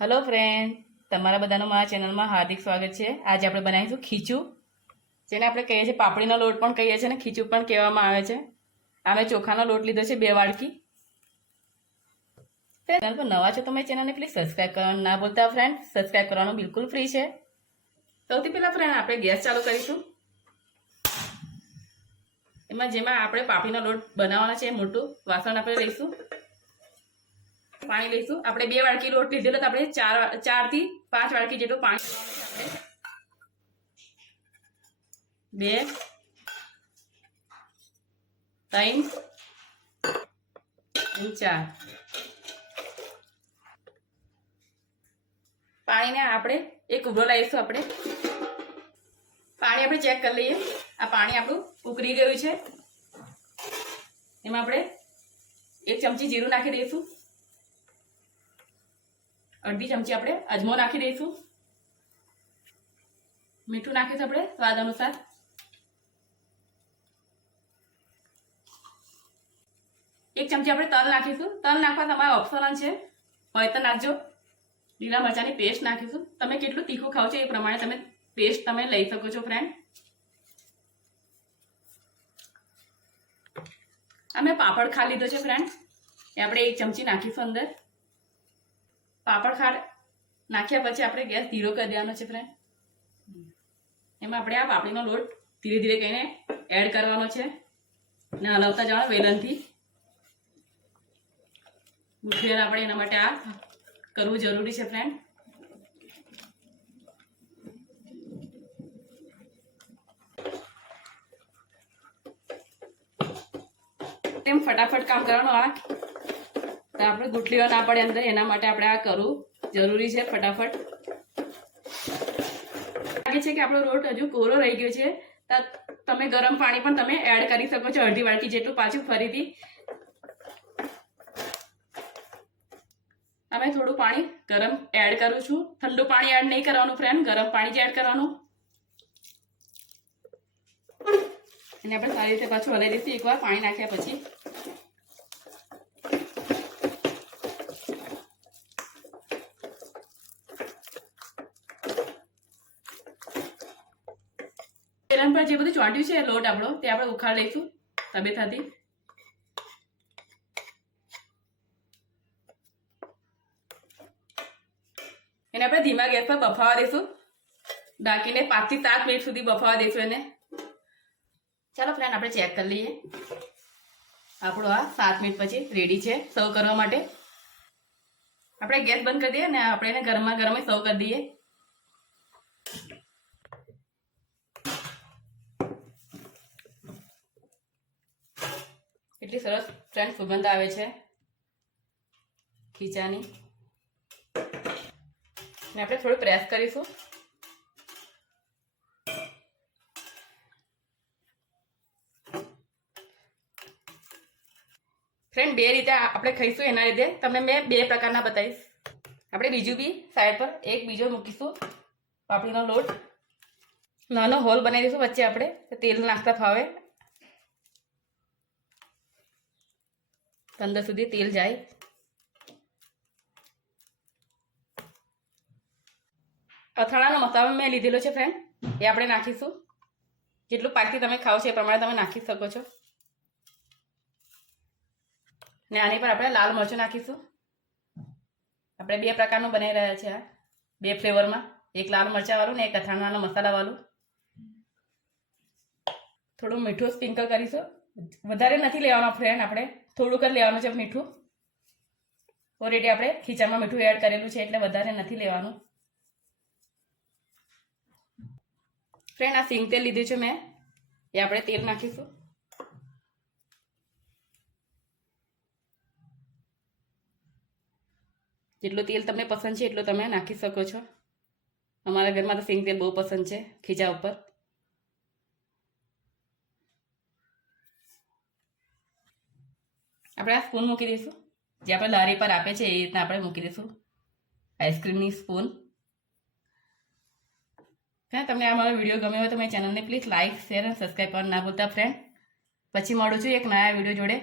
Hello friend, તમારા બધાનું મારા ચેનલમાં હાર્દિક સ્વાગત છે। આજે આપણે બનાવીશું ખીચું, જેને આપણે કહીએ છીએ પાપડીનો લોટ પણ કહીએ છીએ અને ખીચું પણ કહેવામાં આવે છે। આમે ચોખાનો લોટ લીધો છે 2 વાડકી। ચેનલ પર નવા છો તો મેં ચેનલને પ્લીઝ સબસ્ક્રાઇબ કરવાનું ના ભૂલતા ફ્રેન્ડ। સબસ્ક્રાઇબ કરવાનું બિલકુલ ફ્રી છે। સૌથી પહેલા ફ્રેન્ડ આપણે ગેસ ચાલુ કરીશું। જેમાં આપણે પાપડીનો લોટ બનાવવાનો છે મોટું વાસણ આપણે લઈશું। पानी लईशू। આપણે 2 वाड़की लोट लीधेलो तो આપણે 4 થી 5 वाड़की જેટલું પાણી લેવાનું છે। 2 3 4 पानी ने આપણે एक ઉભરો લાવીશું। આપણે પાણી આપણે ચેક કરી લઈએ। આ પાણી આપણું ઉકળી ગયું છે। એમાં આપણે 1 ચમચી જીરું નાખી દઈશું। अर्धी चमची આપણે અજમો નાખી દઈશું। મીઠું નાખીશું આપણે સ્વાદ અનુસાર। 1 ચમચી આપણે તલ નાખીશું। તલ નાખવા તમારે ઓપ્શનલ છે, હોય તો નાખજો। લીલા મરચાની પેસ્ટ નાખીશું। તમે કેટલું તીખું ખાવ છો એ પ્રમાણે તમે પેસ્ટ તમે લઈ શકો છો ફ્રેન્ડ। અમે પાપડ ખા લીધો છે ફ્રેન્ડ, એ આપણે 1 ચમચી નાખીશું અંદર। पापड़ खाड़ नाख्या पछी आपणे गैस धीरो कर देवानो छे फ्रेंड। एमां आपणे आ पापड़ीनो लोट धीरे धीरे करीने एड करवानो छे ने हलावता जवानो वेलणथी। मुठभेर आपणे एना माटे आ करवुं जरूरी छे फ्रेंड। तेम फटाफट काम करवानुं। आ तो આપણે ગુટલીઓ ના પડે અંદર, એના માટે આપણે આ કરવું જરૂરી છે ફટાફટ। લાગે છે કે આપણો લોટ હજુ કોરો રહી ગયો છે તો તમે ગરમ પાણી પણ તમે એડ કરી શકો છો, અડધી વાડકી જેટલું પાછું ફરીથી। અમે થોડું પાણી ગરમ એડ કરું છું। ઠંડુ પાણી એડ નહીં કરવાનું ફ્રેન્ડ, ગરમ પાણી જ એડ કરવાનું। અને આપણે સારી રીતે પાછું હલાવી દઈશું એકવાર પાણી નાખ્યા પછી। बेलन पर जे બધું ચોંટ્યું છે લોટ આપણો તે આપણે ઉખાડ લઈશું તબેથાથી। એને આપણે ધીમા ગેસ પર બફાવા દઈશું। ઢાંકીને 5 થી 7 મિનિટ સુધી બફાવા દઈશું એને। ચાલો ફ્રેન્ડ આપણે ચેક કરી લઈએ। આપણો આ 7 મિનિટ પછી રેડી છે સર્વ કરવા માટે। આપણે ગેસ બંધ કરી દઈએ અને આપણે એને ગરમા ગરમ જ સર્વ કરી દઈએ। એટલી સરસ ફ્રેન્ડ સુગંધ આવે છે ખીચાની। ને આપણે થોડું પ્રેસ કરીશું। ફ્રેન્ડ 2 રીતે આપણે ખાઈશું, એના લીધે તમને મેં 2 પ્રકારના બતાવીશ। આપણે બીજું બી સાઈડ પર એક બીજો મૂકીશું પાપડીનો લોટ। નાનો હોલ બનાવી દઈશું વચ્ચે આપણે, તેલ નાખતા ફાવે, અંદર સુધી તેલ જાય। અથાણાનો મસાલો મેં લીધેલો છે ફ્રેન્ડ, એ આપણે નાખીશું। જેટલું પાકથી તમે ખાઓ છો એ પ્રમાણે તમે નાખી શકો છો। ને આની પર આપણે લાલ મરચું નાખીશું। આપણે 2 પ્રકારનું બનાવી રહ્યા છે, આ 2 ફ્લેવરમાં, એક લાલ મરચાવાળું ને એક અથાણાનો મસાલાવાળું। થોડું મીઠું સ્પ્રિંકલ કરીશું। વધારે નથી લેવાનું ફ્રેન્ડ, આપણે થોડુંક જ લેવાનું છે મીઠું। ઓલરેડી આપણે ખીચામાં મીઠું એડ કરેલું છે એટલે વધારે નથી લેવાનું ફ્રેન્ડ। આ સિંગ તેલ લીધું છે મેં, એ આપણે તેલ નાખીશું। જેટલું તેલ તમને પસંદ છે એટલું તમે નાખી શકો છો। અમારા ઘરમાં તો સિંગ તેલ બહુ પસંદ છે ખીચા ઉપર। આપણે આ સ્પૂન મૂકી દઈશું, જે આપણે લારી પર આપે છે એ રીતના આપણે મૂકી દઈશું, આઈસ્ક્રીમની સ્પૂન। તમને આ મારો વિડીયો ગમ્યો હોય તો મારી ચેનલને પ્લીઝ લાઇક, શેર અને સબસ્ક્રાઈબ કરવાનું ના ભૂલતા ફ્રેન્ડ। પછી મળું છું એક નયા વિડીયો જોડે।